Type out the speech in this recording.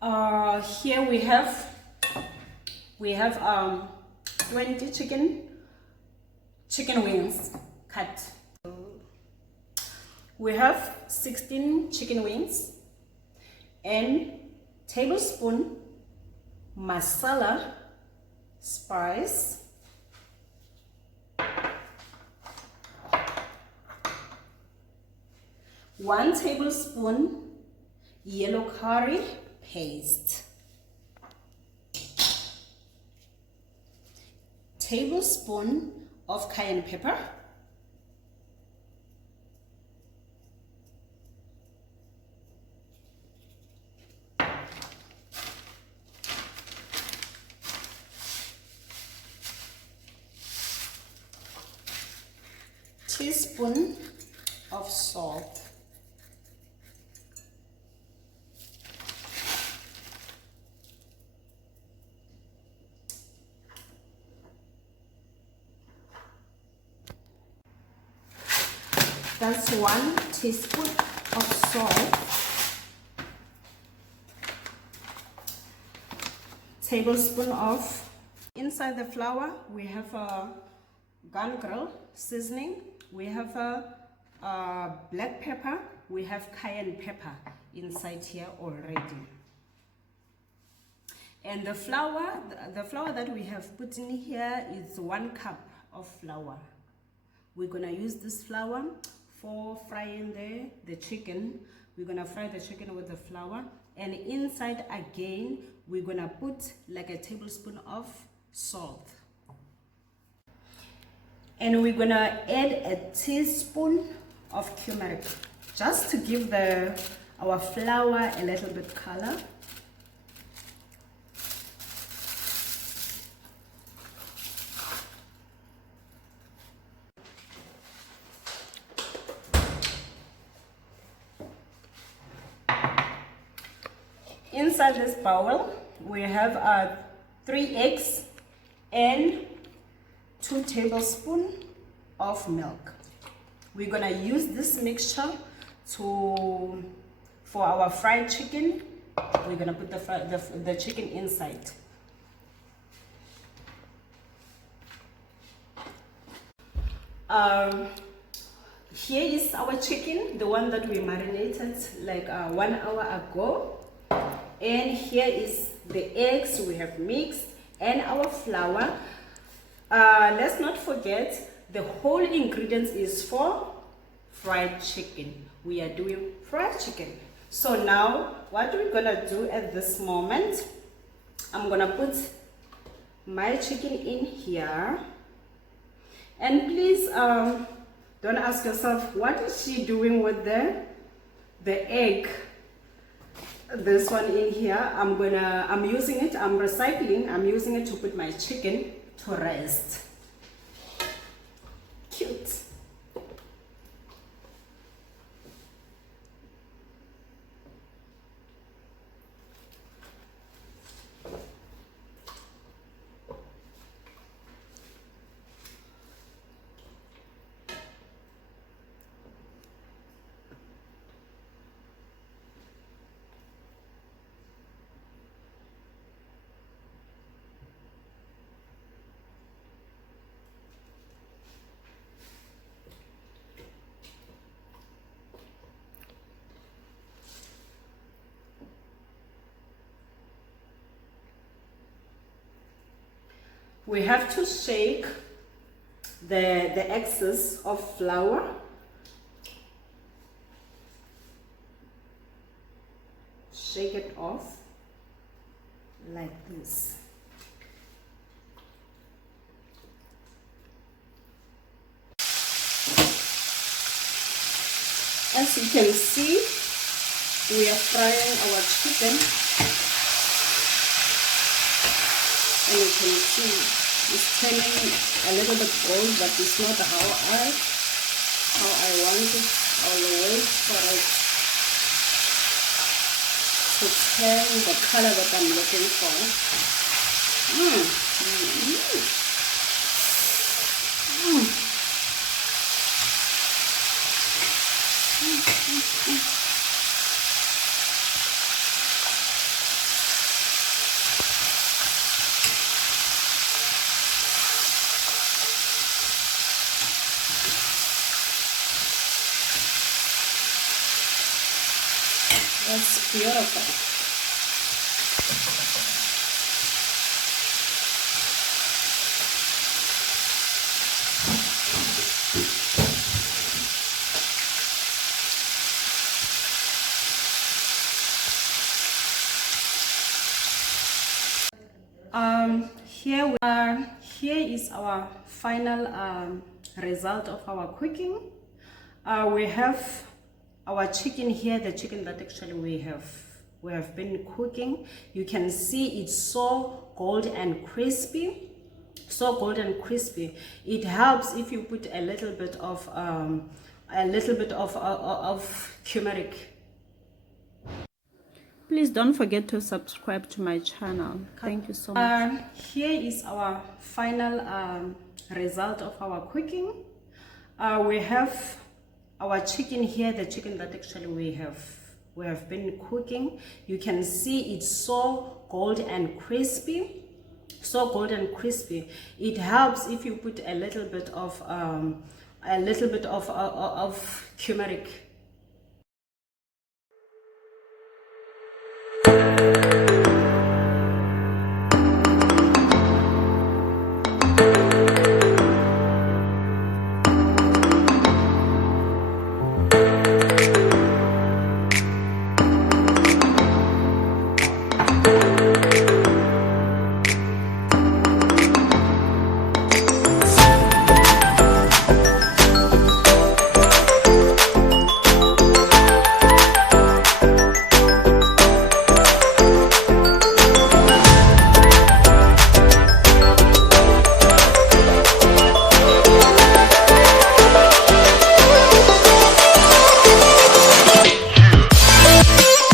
Here we have 20 chicken wings cut. We have 16 chicken wings and tablespoon masala spice, 1 tablespoon yellow curry paste, tablespoon of cayenne pepper, teaspoon of salt, that's 1 teaspoon of salt, tablespoon of. Inside the flour we have a gun grill seasoning, we have a black pepper, we have cayenne pepper inside here already. And the flour that we have put in here is 1 cup of flour. We're gonna use this flour for frying the chicken. We're gonna fry the chicken with the flour, and inside again we're gonna put like a tablespoon of salt, and we're gonna add a teaspoon of turmeric just to give our flour a little bit color. Inside this bowl we have 3 eggs and 2 tablespoons of milk. We're gonna use this mixture for our fried chicken. We're gonna put the chicken inside. Here is our chicken, the one that we marinated like 1 hour ago. And here is the eggs we have mixed and our flour. Let's not forget the whole ingredients is for fried chicken. We are doing fried chicken. So now what we're gonna do at this moment, I'm gonna put my chicken in here. And please don't ask yourself, what is she doing with the egg? This one in here, I'm using it to put my chicken to rest. Cute. We have to shake the excess of flour. Shake it off like this. As you can see, we are frying our chicken, and you can see it's turning a little bit gold, but it's not how I want it. I'll wait for it to turn the color that I'm looking for. It's beautiful. Here we are. Here is our final result of our cooking. We have our chicken here, the chicken that actually we have been cooking. You can see it's so golden and crispy, so golden and crispy. It helps if you put a little bit of turmeric. Please don't forget to subscribe to my channel. Thank you so much. Here is our final result of our cooking. We have our chicken here, the chicken that actually we have been cooking. You can see it's so golden and crispy, so golden and crispy. It helps if you put a little bit of turmeric.